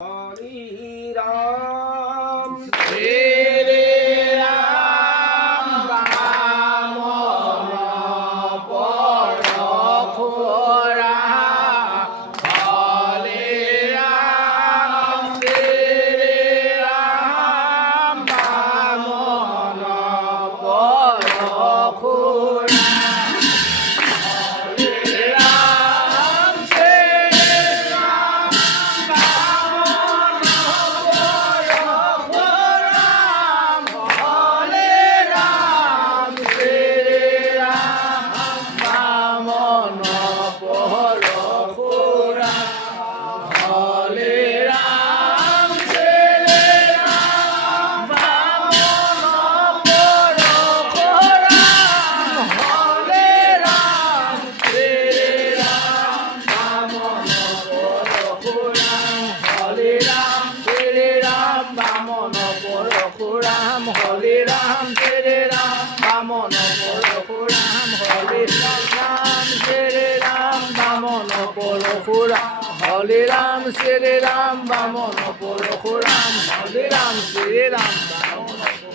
Hare Ram, Shri Ram, Ram Parakhura, Hare Ram, Shri Ram, Ram Parakhura. Ram, Hare Ram, Hare Ram, Vamana Parahuram, Hare Ram, Hare Ram, Vamana Parahuram, Hare Ram, Hare Ram, Vamana Parahuram, Hare Ram, Hare Ram, Vamana Hare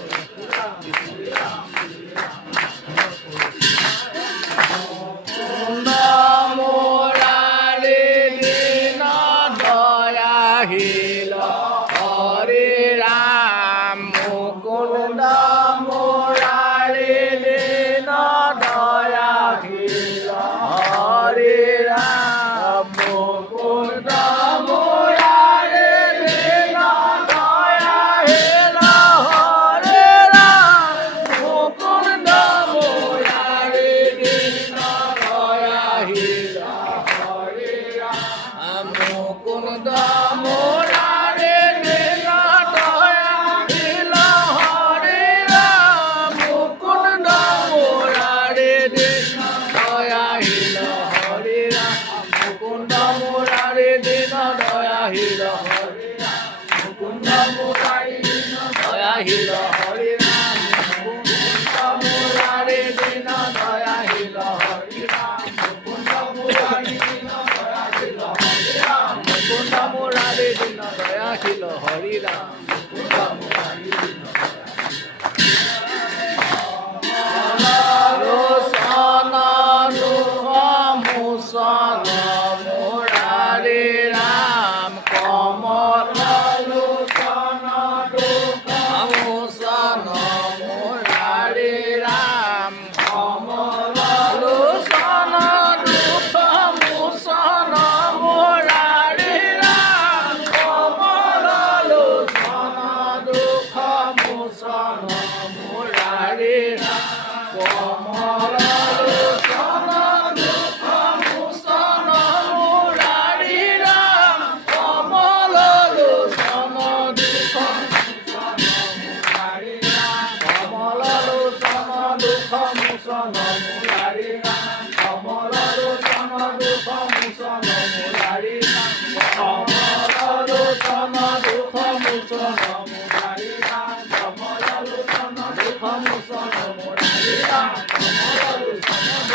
Ram.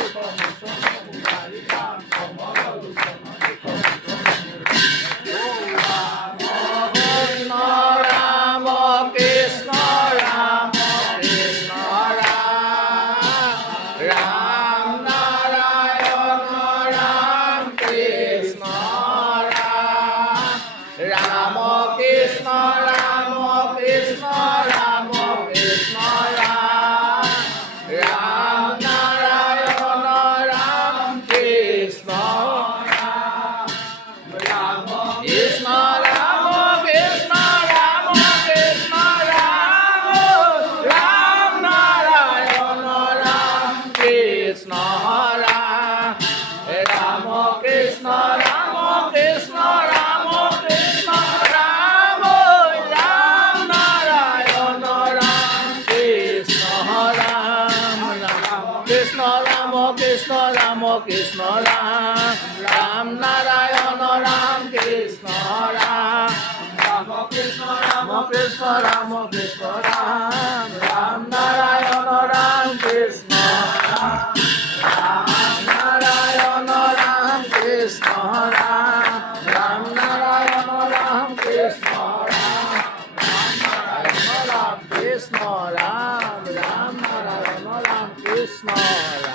Krishna Ram, Ram Narayana Ram, Krishna Ram, Ram Krishna Ram, Krishna Ram, Krishna Ram, Ram Narayana Ram, Krishna Ram, Ram Narayana Ram, Krishna Ram, Ram Narayana Ram, Krishna Krishna Ram, Ram Ram, Krishna Ram,